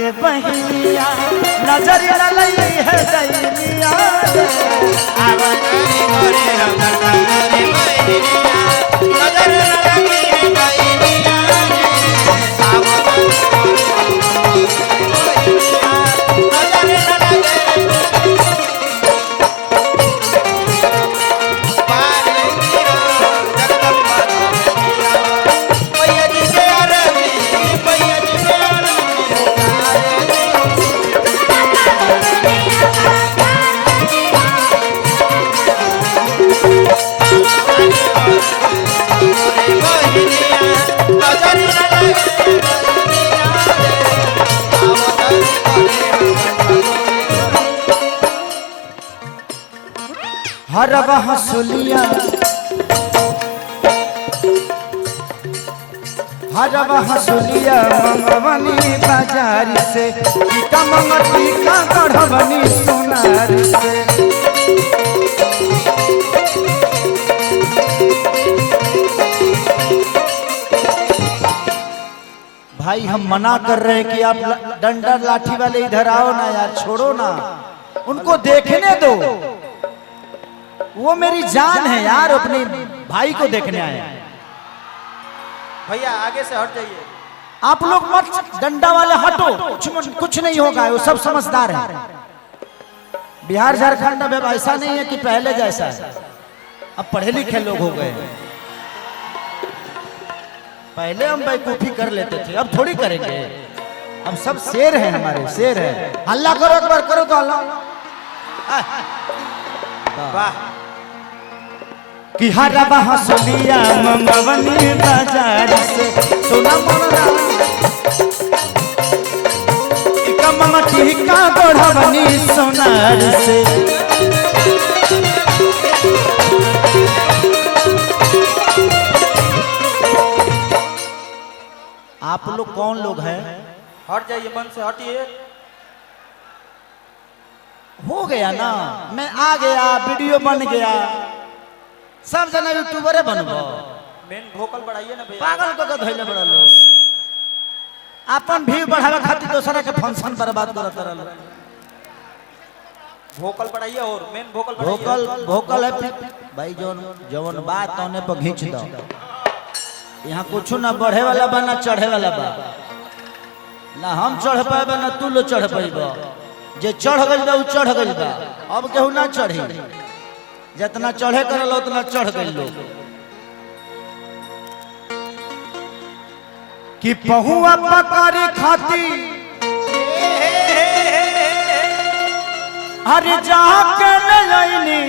रे बहनिया नजर न लई है दैनिया आवतारी करे हमर संग रे बहनिया नजर न लगी है दैनिया आवतारी नजर न लगे पारे गिरो जगदम्बा मैया जी के आरती मैया जी के हर हंसुलिया हर हंसुलिया मंगवनी बाजार से टीका मंगती का गढ़वनी सोनार से भाई हम मना कर रहे हैं कि आप डंडा लाठी वाले इधर आओ ना यार, छोड़ो ना, उनको देखने दो, वो मेरी जान है यार, अपने भाई को देखने आए। भैया आगे से हट जाइए। आप लोग मत, डंडा वाले हटो, कुछ नहीं होगा, वो सब समझदार है। बिहार झारखंड में ऐसा नहीं है कि पहले जैसा है, अब पढ़े लिखे लोग हो गए। पहले हम बेवकूफी कर लेते थे, अब थोड़ी करेंगे, अब सब शेर है, हमारे शेर है। हल्ला करो, एक बार करो तो हल्ला। वाह कि हरा हंसुलिया मंगवनी बाजार से सोना मोरा ममटी का गढ़वनी सोनार से। आप लोग कौन लोग हैं? हट जाइए, मन से हटिए। हो गया ना, मैं आ गया, वीडियो बन गया, सब जना यूट्यूबरे बनबो। मेन वोकल बढ़ाइए ना भैया। पागल को धइले बड़ा लोग अपन भीड़ बढ़ावे खातिर दूसरा के फंक्शन बर्बाद करत रहल। वोकल बढ़ाइए और मेन वोकल वोकल वोकल है भाई, जवन बात तौने पर खींच दो। यहाँ कुछ ना बढ़े वाला बा ना चढ़े वाला बा, ना हम चढ़ पाएबा ना तू लो चढ़ पाइबा। जे चढ़ गइल बा उ चढ़ गइल बा, अब केहू ना चढ़ी, जितना चढ़े करल उतना चढ़ गइल लोग। कि पहुआ पकारी खाती हरि जाके लैनी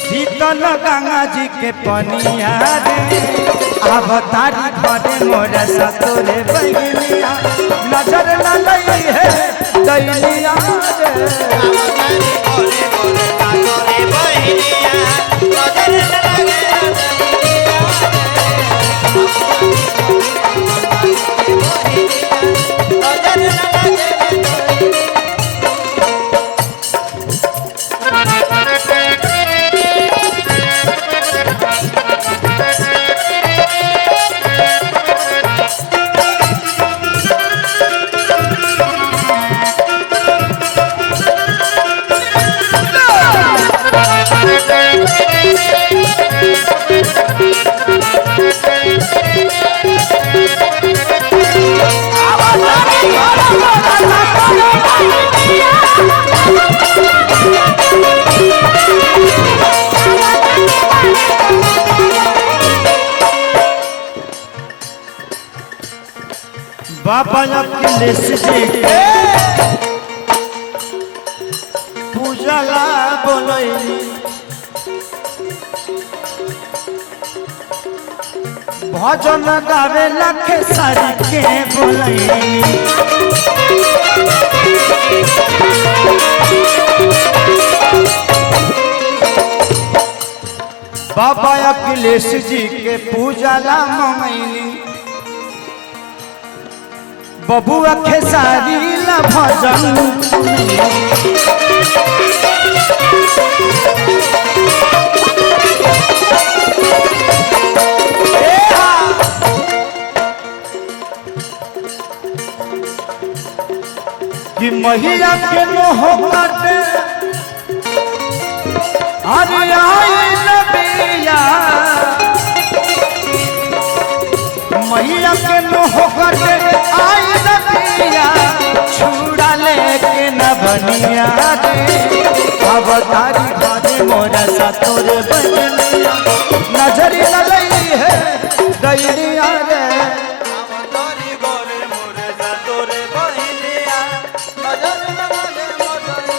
शीतल गंगा जी के पनिया रे, अवतारी घरे मोर सतोरे बहनिया नजर न लई है दैनिया रे। अवतारी घरे मोर सतोरे बहनिया नजर न लगे बाबा अखिलेश जी के पूजला बोलैनी, भजन गावे लख सारी के बोलैनी। बाबा अखिलेश जी के पूजला ममैनी, बबुआ खेसारी ला भजन। कि मैया के मोह काटे अरे आई नबिया मैया के मोह काटे आई नबिया छुड़ा लेके न बनिया रे अवतारी घरे मोरा सा तोरे बनिया नजरी न लई है दैनिया रे अवतारी घरे मोरे सा तोरे बहिनिया नजर न लागे मोटई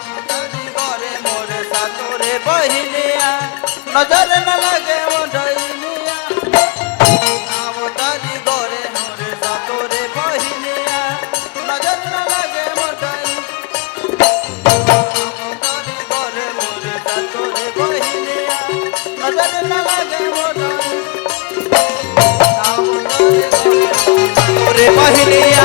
अवतारी घरे मोरे सा तोरे बहिनिया नजर न लागे मोटई अवतारी घरे मोरे सा तोरे बहिनिया नजर न लागे मोटई अवतारी घरे मोरे सा तोरे बहिनिया नजर न लागे मोटई अवतारी घरे मोरे सा तोरे बहिनिया